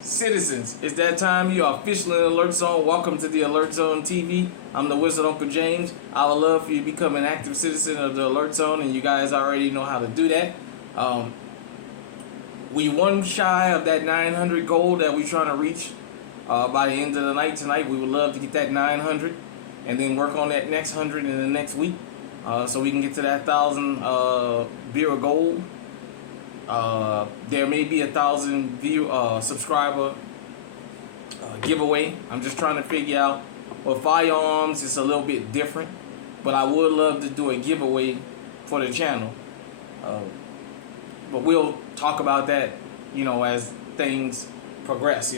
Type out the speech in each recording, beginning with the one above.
Citizens, it's that time. You are officially in the Alert Zone. Welcome to the Alert Zone TV. I'm the Wizard Uncle James. I would love for you to become an active citizen of the Alert Zone, and you guys already know how to do that. We one shy of that 900 goal that we're trying to reach by the end of the night tonight. We would love to get that 900 and then work on that next 100 in the next week so we can get to that 1,000 beer goal. There may be 1,000 subscriber giveaway. I'm just trying to figure out. With firearms, it's a little bit different, but I would love to do a giveaway for the channel. But we'll talk about that, as things progress.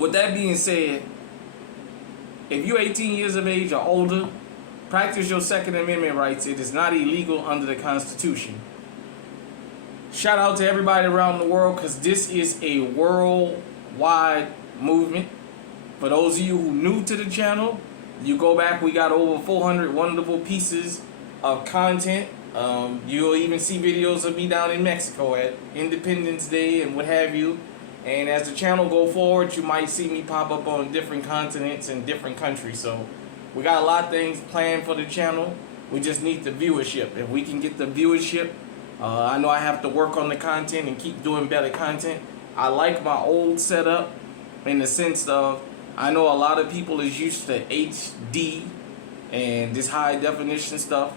With that being said, if you're 18 years of age or older, practice your Second Amendment rights. It is not illegal under the Constitution. Shout out to everybody around the world, because this is a worldwide movement. For those of you who are new to the channel, you go back, we got over 400 wonderful pieces of content. You'll even see videos of me down in Mexico at Independence Day and what have you. And as the channel go forward, you might see me pop up on different continents and different countries. So we got a lot of things planned for the channel. We just need the viewership. If we can get the viewership, I know I have to work on the content and keep doing better content. I like my old setup in the sense of, I know a lot of people is used to HD and this high definition stuff,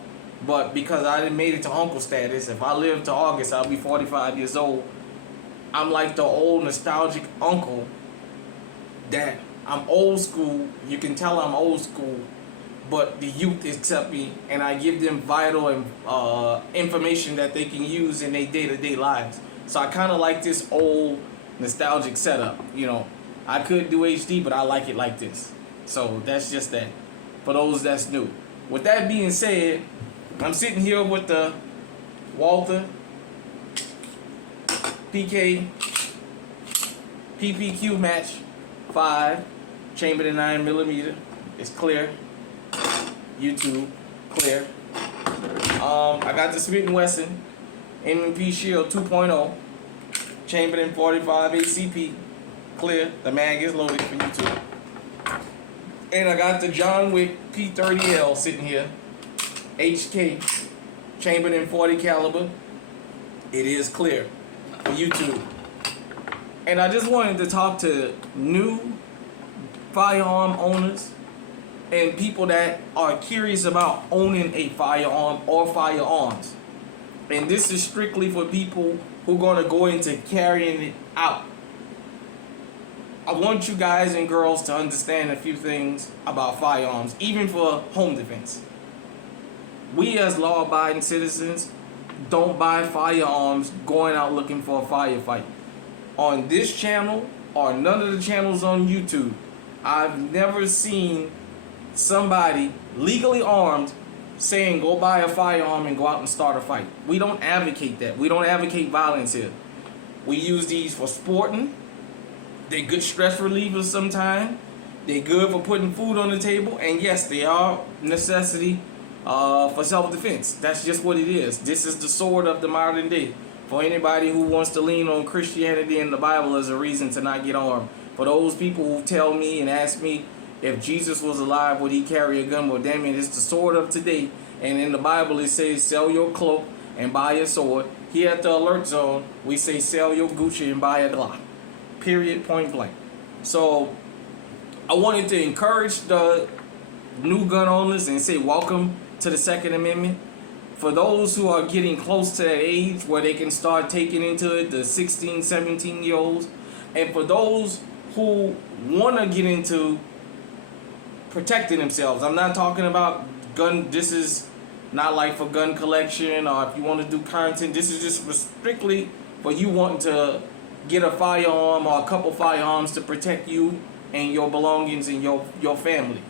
but because I didn't made it to uncle status, if I live to August, I'll be 45 years old. I'm like the old nostalgic uncle that I'm old school. You can tell I'm old school, but the youth accept me, and I give them vital information that they can use in their day-to-day lives. So I kind of like this old nostalgic setup. I could do HD, but I like it like this. So that's just that. For those that's new. With that being said, I'm sitting here with the Walther PK PPQ match 5, chambered in 9mm. It's clear. YouTube, clear. I got the Smith & Wesson M&P Shield 2.0, chambered in 45 ACP, clear. The mag is loaded for YouTube. And I got the John Wick P30L sitting here, HK, chambered in 40 caliber. It is clear for YouTube. And I just wanted to talk to new firearm owners and people that are curious about owning a firearm or firearms. And this is strictly for people who are going to go into carrying it out. I want you guys and girls to understand a few things about firearms, even for home defense. We as law-abiding citizens don't buy firearms going out looking for a firefight. On this channel or none of the channels on YouTube, I've never seen somebody legally armed saying go buy a firearm and go out and start a fight. We don't advocate that. We don't advocate violence here. We use these for sporting. They're good stress relievers sometimes. They're good for putting food on the table. And yes, they are necessity for self-defense. That's just what it is. This is the sword of the modern day. For anybody who wants to lean on Christianity and the Bible as a reason to not get armed. For those people who tell me and ask me, if Jesus was alive, would he carry a gun? Well, damn it, it's the sword of today. And in the Bible, it says, sell your cloak and buy a sword. Here at the Alert Zone, we say, sell your Gucci and buy a Glock. Period, point blank. So, I wanted to encourage the new gun owners and say, welcome to the Second Amendment. For those who are getting close to that age where they can start taking into it, the 16, 17-year-olds. And for those who want to get into protecting themselves. I'm not talking about gun. This is not like for gun collection or if you want to do content. This is just strictly for you wanting to get a firearm or a couple firearms to protect you and your belongings and your family.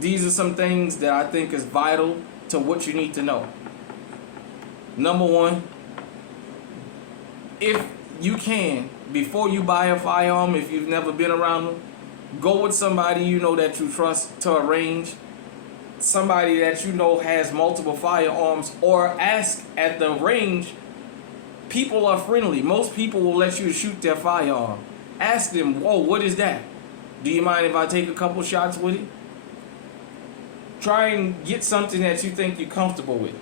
These are some things that I think is vital to what you need to know. Number one, if you can, before you buy a firearm, if you've never been around them, go with somebody you know that you trust to arrange. Somebody that you know has multiple firearms, or ask at the range People are friendly. Most people will let you shoot their firearm. Ask them, whoa, what is that? Do you mind if I take a couple shots with it? Try and get something that you think you're comfortable with.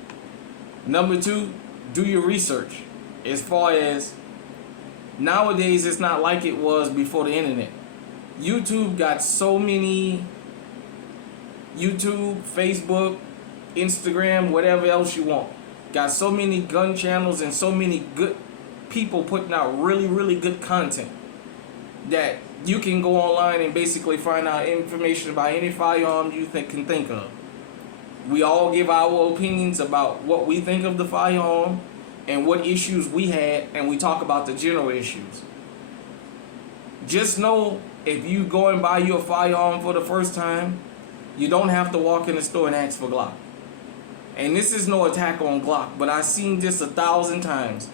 Number 2, do your research. As far as nowadays, it's not like it was before the internet. YouTube got so many, YouTube, Facebook, Instagram, whatever else you want. Got so many gun channels and so many good people putting out really, really good content that you can go online and basically find out information about any firearm you can think of. We all give our opinions about what we think of the firearm and what issues we had, and we talk about the general issues. Just know, if you go and buy your firearm for the first time, you don't have to walk in the store and ask for Glock. And this is no attack on Glock, but I've seen this 1,000 times.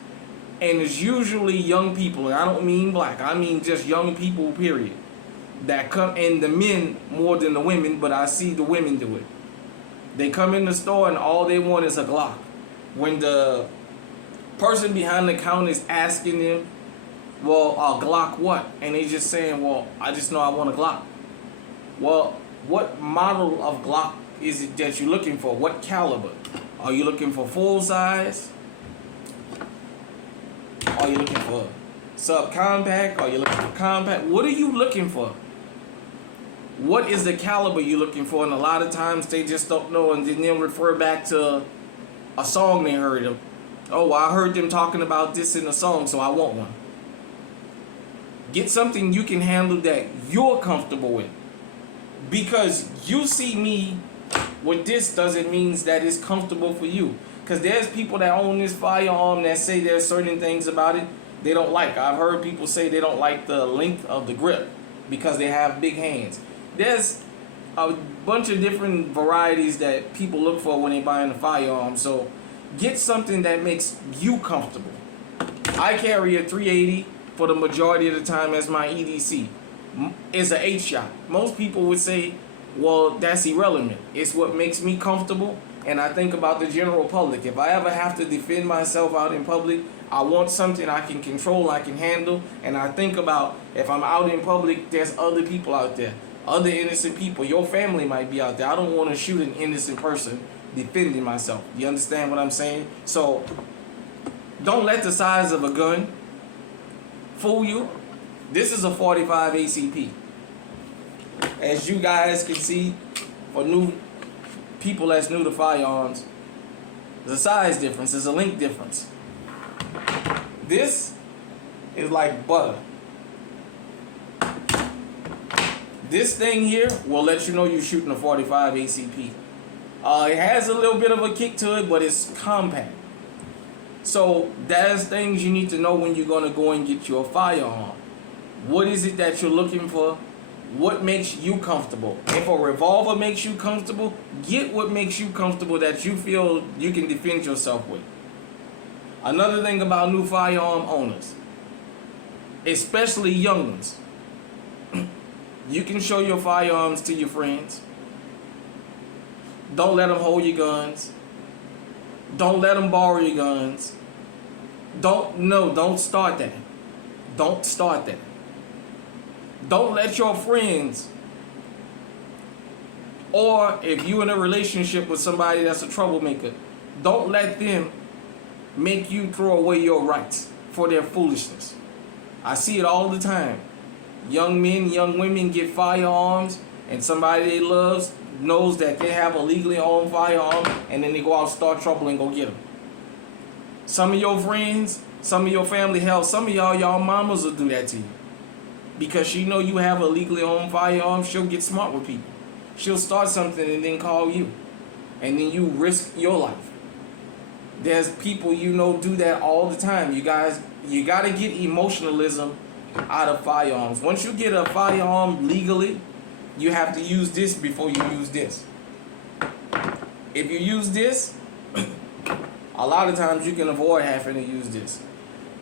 And it's usually young people, and I don't mean black, I mean just young people, period, that come, and the men more than the women, but I see the women do it. They come in the store and all they want is a Glock. When the person behind the counter is asking them, well, a Glock what? And they just saying, well, I just know I want a Glock. Well, what model of Glock is it that you're looking for? What caliber? Are you looking for full size? Are you looking for subcompact? Are you looking for compact? What are you looking for? What is the caliber you're looking for? And a lot of times they just don't know, and then they'll refer back to a song they heard them. Oh, I heard them talking about this in a song, so I want one. Get something you can handle that you're comfortable with. Because you see me with this doesn't mean that it's comfortable for you. Because there's people that own this firearm that say there's certain things about it they don't like. I've heard people say they don't like the length of the grip because they have big hands. There's a bunch of different varieties that people look for when they're buying a firearm. So get something that makes you comfortable. I carry a 380 for the majority of the time as my EDC. It's an 8-shot. Most people would say, well, that's irrelevant. It's what makes me comfortable, and I think about the general public. If I ever have to defend myself out in public, I want something I can control, I can handle, and I think about if I'm out in public, there's other people out there, other innocent people. Your family might be out there. I don't want to shoot an innocent person defending myself. You understand what I'm saying? So don't let the size of a gun fool you. This is a 45 ACP. As you guys can see, for new people that's new to firearms, there's a size difference, there's a length difference. This is like butter. This thing here will let you know you're shooting a 45 ACP. It has a little bit of a kick to it, but it's compact. So there's things you need to know when you're going to go and get your firearm. What is it that you're looking for? What makes you comfortable? If a revolver makes you comfortable, get what makes you comfortable that you feel you can defend yourself with. Another thing about new firearm owners, especially young ones, you can show your firearms to your friends. Don't let them hold your guns. Don't let them borrow your guns. Don't start that. Don't start that. Don't let your friends, or if you're in a relationship with somebody that's a troublemaker, don't let them make you throw away your rights for their foolishness. I see it all the time. Young men, young women get firearms, and somebody they love knows that they have a legally owned firearm, and then they go out and start trouble and go get them. Some of your friends, some of your family, hell, some of y'all mamas will do that to you. Because she know you have a legally owned firearm, she'll get smart with people. She'll start something and then call you. And then you risk your life. There's people you know do that all the time. You guys, you got to get emotionalism out of firearms. Once you get a firearm legally, you have to use this before you use this. If you use this, a lot of times you can avoid having to use this.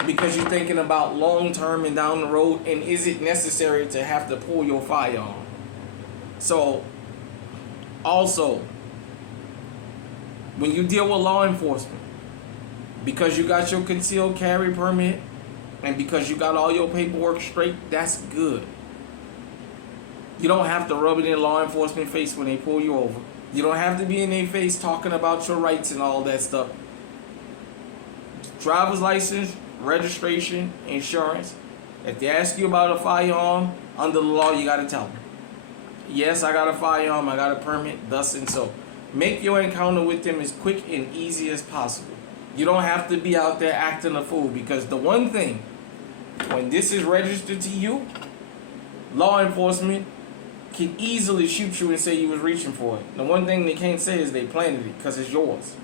Because you're thinking about long term and down the road, and is it necessary to have to pull your firearm? So, also, when you deal with law enforcement, Because you got your concealed carry permit and because you got all your paperwork straight, that's good. You don't have to rub it in law enforcement face when they pull you over. You don't have to be in their face talking about your rights and all that stuff. Driver's license, registration, insurance. If they ask you about a firearm, under the law, you got to tell them. Yes, I got a firearm, I got a permit, thus and so. Make your encounter with them as quick and easy as possible. You don't have to be out there acting a fool, because the one thing, when this is registered to you, law enforcement can easily shoot you and say you was reaching for it. The one thing they can't say is they planted it, because it's yours.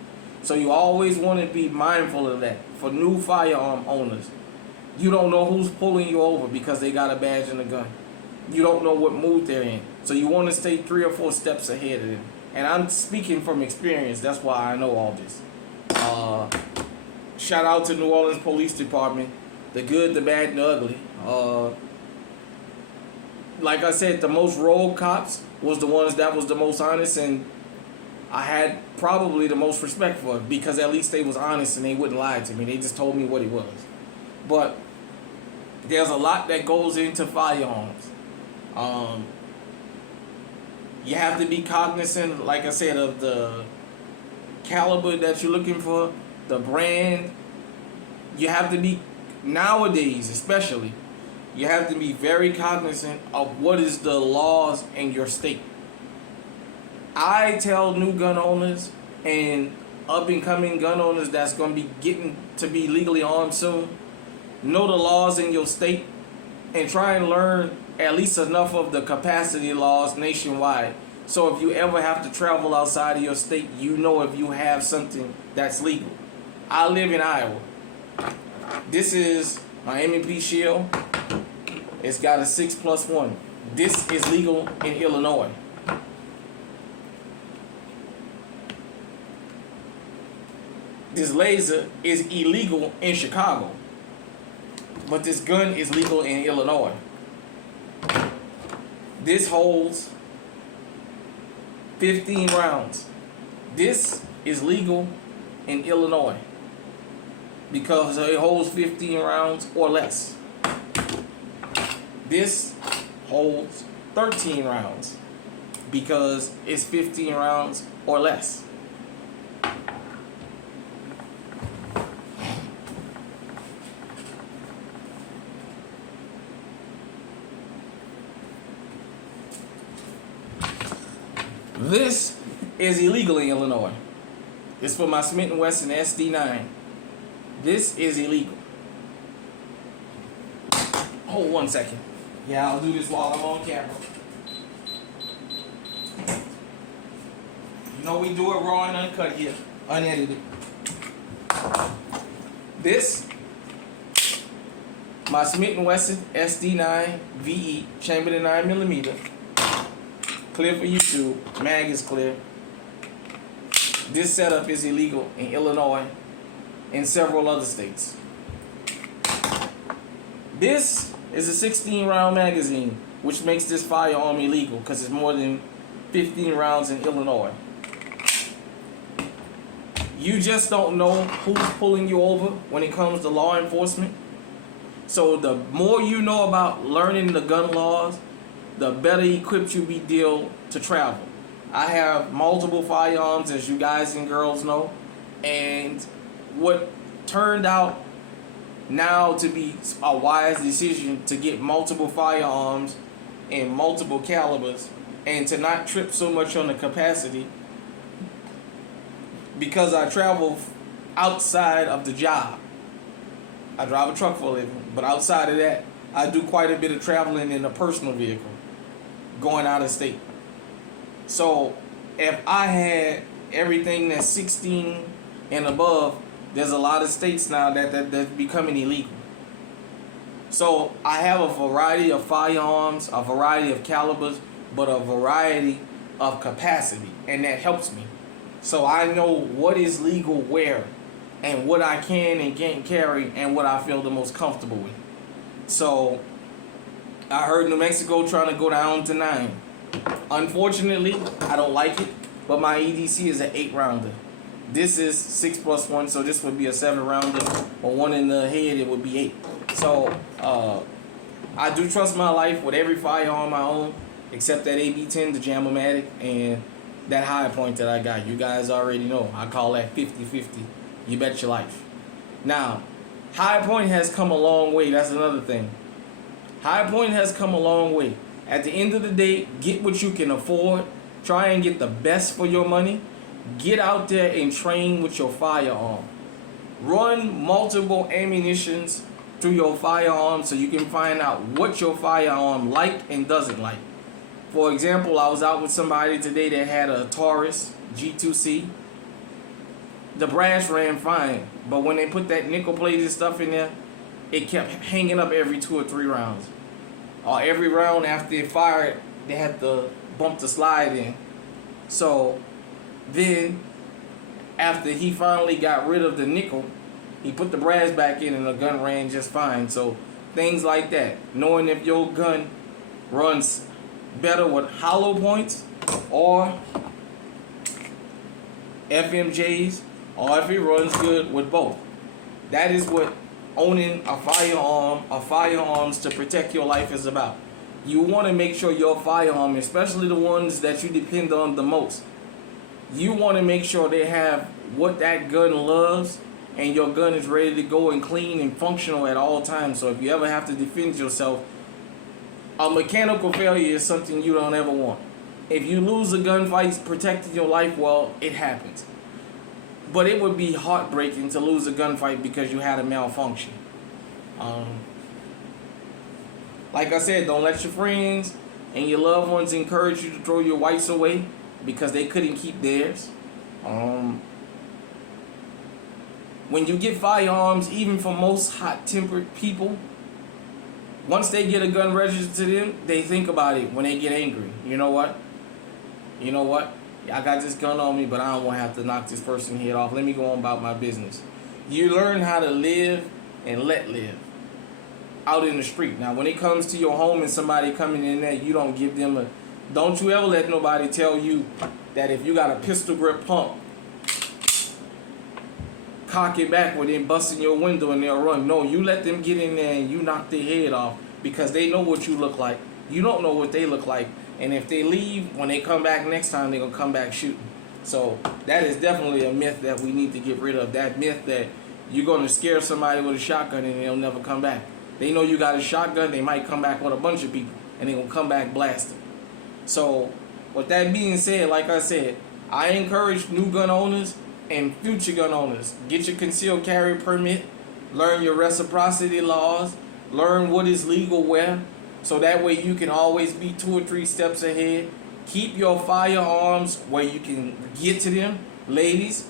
So you always want to be mindful of that. For new firearm owners, you don't know who's pulling you over because they got a badge and a gun. You don't know what mood they're in. So you want to stay 3 or 4 steps ahead of them. And I'm speaking from experience. That's why I know all this. Shout out to New Orleans Police Department. The good, the bad, and the ugly. Like I said, the most rogue cops was the ones that was the most honest, and I had probably the most respect for it, because at least they was honest and they wouldn't lie to me. They just told me what it was. But there's a lot that goes into firearms. You have to be cognizant, like I said, of the caliber that you're looking for, the brand. You have to be, nowadays especially, you have to be very cognizant of what is the laws in your state. I tell new gun owners and up and coming gun owners that's going to be getting to be legally armed soon, know the laws in your state and try and learn at least enough of the capacity laws nationwide. So if you ever have to travel outside of your state, you know if you have something that's legal. I live in Iowa. This is my M&P Shield. It's got a 6+1. This is legal in Illinois. This laser is illegal in Chicago, but this gun is legal in Illinois. This holds 15 rounds. This is legal in Illinois because it holds 15 rounds or less. This holds 13 rounds because it's 15 rounds or less. This is illegal in Illinois. It's for my Smith & Wesson SD9. This is illegal. Hold 1 second. Yeah, I'll do this while I'm on camera. You know we do it raw and uncut here, unedited. This, my Smith & Wesson SD9 VE, chambered in 9mm. Clear for YouTube. Mag is clear. This setup is illegal in Illinois and several other states. This is a 16-round magazine, which makes this firearm illegal because it's more than 15 rounds in Illinois. You just don't know who's pulling you over when it comes to law enforcement. So the more you know about learning the gun laws, the better equipped you be deal to travel. I have multiple firearms, as you guys and girls know, and what turned out now to be a wise decision to get multiple firearms in multiple calibers and to not trip so much on the capacity, because I travel outside of the job. I drive a truck for a living, but outside of that, I do quite a bit of traveling in a personal vehicle, going out of state. So if I had everything that's 16 and above, there's a lot of states now that's becoming illegal. So I have a variety of firearms, a variety of calibers, but a variety of capacity, and that helps me. So I know what is legal where, and what I can and can't carry, and what I feel the most comfortable with. So I heard New Mexico trying to go down to 9. Unfortunately, I don't like it, but my EDC is an 8-rounder. This is 6 plus 1, so this would be a 7 rounder. Or 1 in the head, it would be 8. So I do trust my life with every firearm I own, except that AB-10, the Jam-O-Matic, and that High Point that I got. You guys already know. I call that 50-50. You bet your life. Now, High Point has come a long way. That's another thing. High Point has come a long way. At the end of the day, get what you can afford. Try and get the best for your money. Get out there and train with your firearm. Run multiple ammunitions through your firearm so you can find out what your firearm like and doesn't like. For example, I was out with somebody today that had a Taurus G2C. The brass ran fine, but when they put that nickel-plated stuff in there, it kept hanging up every 2 or 3 rounds. Or every round after it fired, they had to bump the slide in. So then, after he finally got rid of the nickel, he put the brass back in and the gun ran just fine. So things like that. Knowing if your gun runs better with hollow points or FMJs, or if it runs good with both. That is what owning a firearm or firearms to protect your life is about. You want to make sure your firearm, especially the ones that you depend on the most, you want to make sure they have what that gun loves, and your gun is ready to go and clean and functional at all times. So if you ever have to defend yourself, a mechanical failure is something you don't ever want. If you lose a gunfight protecting your life, well, it happens. But it would be heartbreaking to lose a gunfight because you had a malfunction. Like I said, don't let your friends and your loved ones encourage you to throw your whites away because they couldn't keep theirs. When you get firearms, even for most hot-tempered people, once they get a gun registered to them, they think about it when they get angry. You know what? I got this gun on me, but I don't want to have to knock this person's head off. Let me go on about my business. You learn how to live and let live out in the street. Now, when it comes to your home and somebody coming in there, you don't give them don't you ever let nobody tell you that if you got a pistol grip pump, cock it back when they bust in your window and they'll run. No, you let them get in there and you knock their head off because they know what you look like. You don't know what they look like. And if they leave, when they come back next time, they're going to come back shooting. So that is definitely a myth that we need to get rid of. That myth that you're going to scare somebody with a shotgun and they'll never come back. They know you got a shotgun, they might come back with a bunch of people and they're going to come back blasting. So with that being said, like I said, I encourage new gun owners and future gun owners, get your concealed carry permit, learn your reciprocity laws, learn what is legal where, so that way you can always be 2 or 3 steps ahead. Keep your firearms where you can get to them. Ladies,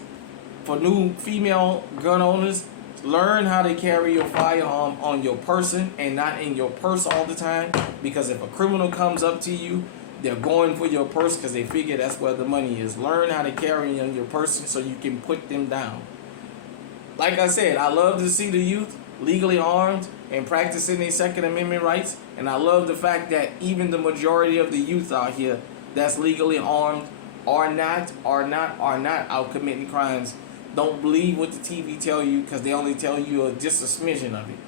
for new female gun owners, learn how to carry your firearm on your person and not in your purse all the time, because if a criminal comes up to you, they're going for your purse because they figure that's where the money is. Learn how to carry on your person so you can put them down. Like I said, I love to see the youth legally armed and practicing their Second Amendment rights. And I love the fact that even the majority of the youth out here that's legally armed are not out committing crimes. Don't believe what the TV tell you because they only tell you just a smidgen of it.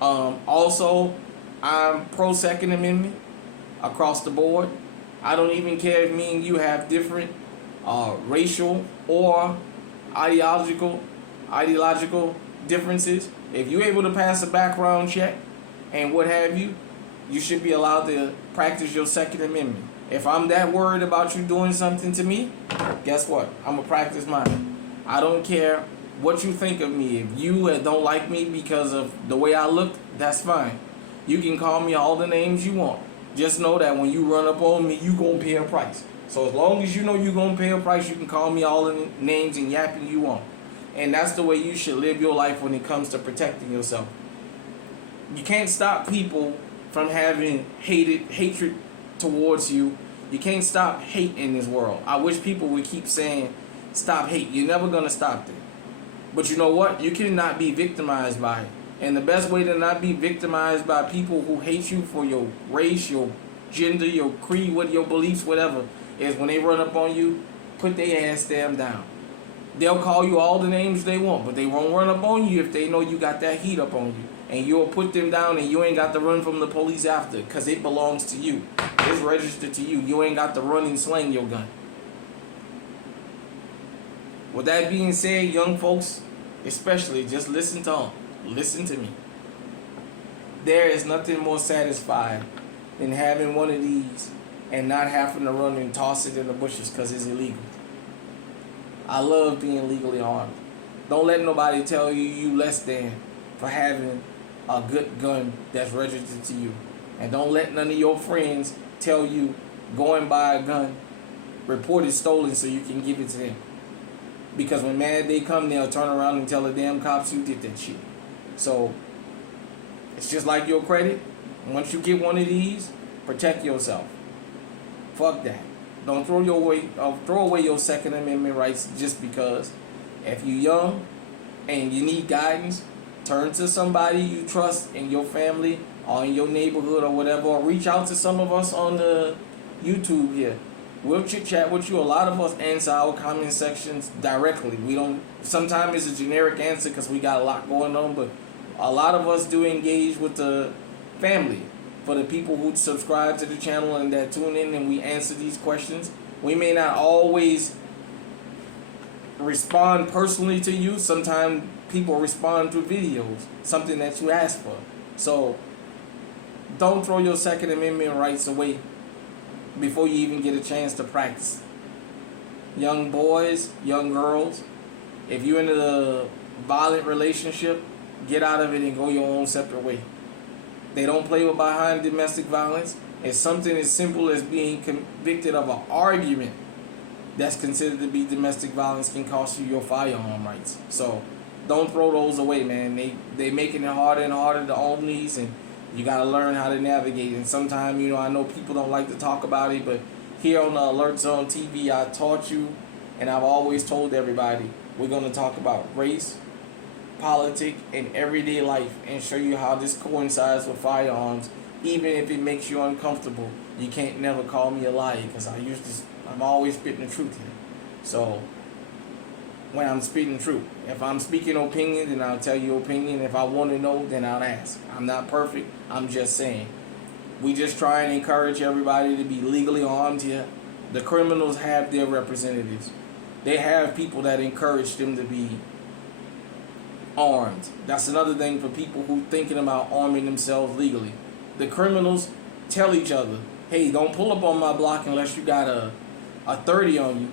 Also, I'm pro Second Amendment across the board. I don't even care if me and you have different racial or ideological differences. If you're able to pass a background check and what have you, you should be allowed to practice your Second Amendment. If I'm that worried about you doing something to me, guess what? I'm going to practice mine. I don't care what you think of me. If you don't like me because of the way I look, that's fine. You can call me all the names you want. Just know that when you run up on me, you going to pay a price. So as long as you know you're going to pay a price, you can call me all the names and yapping you want. And that's the way you should live your life when it comes to protecting yourself. You can't stop people from having hatred towards you. You can't stop hate in this world. I wish people would keep saying, stop hate. You're never going to stop it. But you know what? You cannot be victimized by it. And the best way to not be victimized by people who hate you for your race, your gender, your creed, your beliefs, whatever, is when they run up on you, put their ass damn down. They'll call you all the names they want, but they won't run up on you if they know you got that heat up on you. And you'll put them down and you ain't got to run from the police after, because it belongs to you. It's registered to you. You ain't got to run and sling your gun. With that being said, young folks, especially, just listen to them. Listen to me. There is nothing more satisfying than having one of these and not having to run and toss it in the bushes because it's illegal. I love being legally armed. Don't let nobody tell you you less than for having a good gun that's registered to you. And don't let none of your friends tell you go and buy a gun, report it stolen so you can give it to them. Because when mad they come, they'll turn around and tell the damn cops you did that shit. So it's just like your credit. Once you get one of these, protect yourself. Fuck that. Don't throw away your Second Amendment rights just because. If you're young and you need guidance, turn to somebody you trust in your family or in your neighborhood or whatever, or reach out to some of us on the YouTube here. We'll chit chat with you. A lot of us answer our comment sections directly. We don't. Sometimes it's a generic answer because we got a lot going on, but a lot of us do engage with the family. For the people who subscribe to the channel and that tune in and we answer these questions, we may not always respond personally to you. Sometimes people respond through videos, something that you ask for. So don't throw your Second Amendment rights away before you even get a chance to practice. Young boys, young girls, if you're in a violent relationship, get out of it and go your own separate way. They don't play with behind domestic violence. It's something as simple as being convicted of an argument that's considered to be domestic violence can cost you your firearm rights. So don't throw those away, man. They making it harder and harder to own these, and you got to learn how to navigate. And sometimes, I know people don't like to talk about it, but here on the Alert Zone TV, I taught you, and I've always told everybody, we're going to talk about race, politics, and everyday life and show you how this coincides with firearms. Even if it makes you uncomfortable, you can't never call me a liar because I'm always spitting the truth here. So when I'm speaking truth, if I'm speaking opinion, then I'll tell you opinion. If I want to know, then I'll ask. I'm not perfect. I'm just saying. We just try and encourage everybody to be legally armed here. The criminals have their representatives. They have people that encourage them to be armed. That's another thing for people who thinking about arming themselves legally. The criminals tell each other, hey, don't pull up on my block unless you got a 30 on you.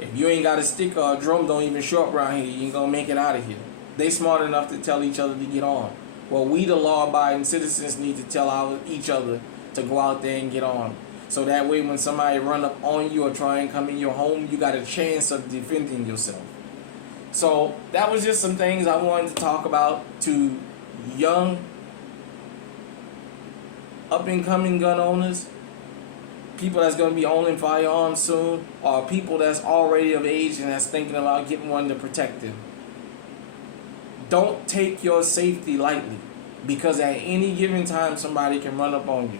If you ain't got a stick or a drum, don't even show up around here. You ain't gonna make it out of here. They smart enough to tell each other to get on. Well, we the law-abiding citizens need to tell each other to go out there and get on. So that way when somebody run up on you or try and come in your home, you got a chance of defending yourself. So that was just some things I wanted to talk about to young, up-and-coming gun owners, people that's going to be owning firearms soon, or people that's already of age and that's thinking about getting one to protect them. Don't take your safety lightly, because at any given time, somebody can run up on you.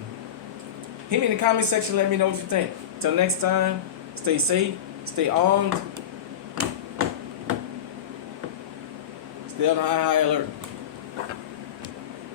Hit me in the comment section, let me know what you think. Till next time, stay safe, stay armed, stay on high alert.